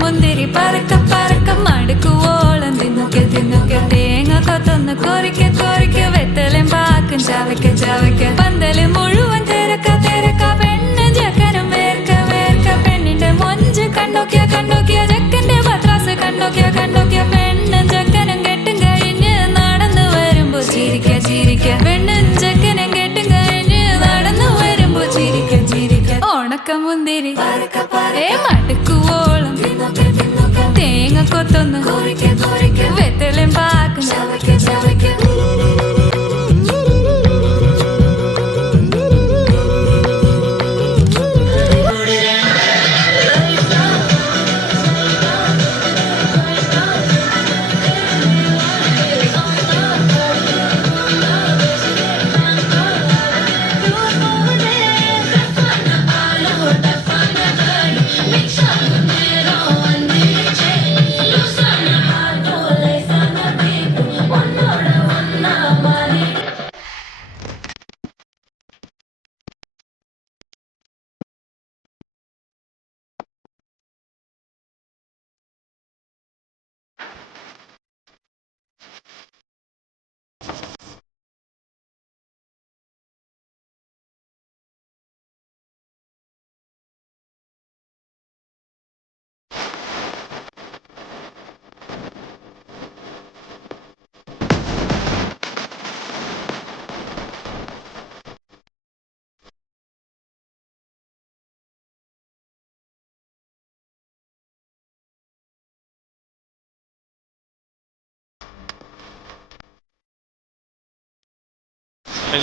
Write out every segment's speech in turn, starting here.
മുന്തിരി പറക്ക പറക്ക മടുക്കുവോളം തിന്നുക്കെ തിന്നുക്കെ തേങ്ങ കൊത്തൊന്ന് കൊറിക്ക കൊറിക്ക വെത്തലും പാക്കും ചവയ്ക്ക ചവയ്ക്ക പന്തല് മുഴുവൻ തിരക്ക തിരക്ക പെണ്ണ് ജക്കനും വേർക്ക വേർക്ക പെണ്ണിന്റെ മൊഞ്ച് കണ്ടോക്കിയ കണ്ടോക്കിയ ജക്കന്റെ പത്രാസ് കണ്ടോക്കിയ കണ്ടോക്കിയ പെണ്ണും ജക്കനും കെട്ടും കഴിഞ്ഞ് നടന്നു വരുമ്പോ ചിരിക്ക ചിരിക്ക പെണ്ണും ജക്കനും കെട്ടും കഴിഞ്ഞ് നടന്നു വരുമ്പോ ചിരിക്ക ചിരിക്ക ഉണക്ക മുന്തിരി മടുക്കുവോളം തേങ്ങ കൊത്തൊന്ന് വെത്തലും പാക്കും ചവയ്ക്ക ചവയ്ക്ക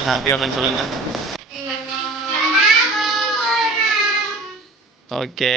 ஹாப்பியாக சொல்லுங்க. ஓகே.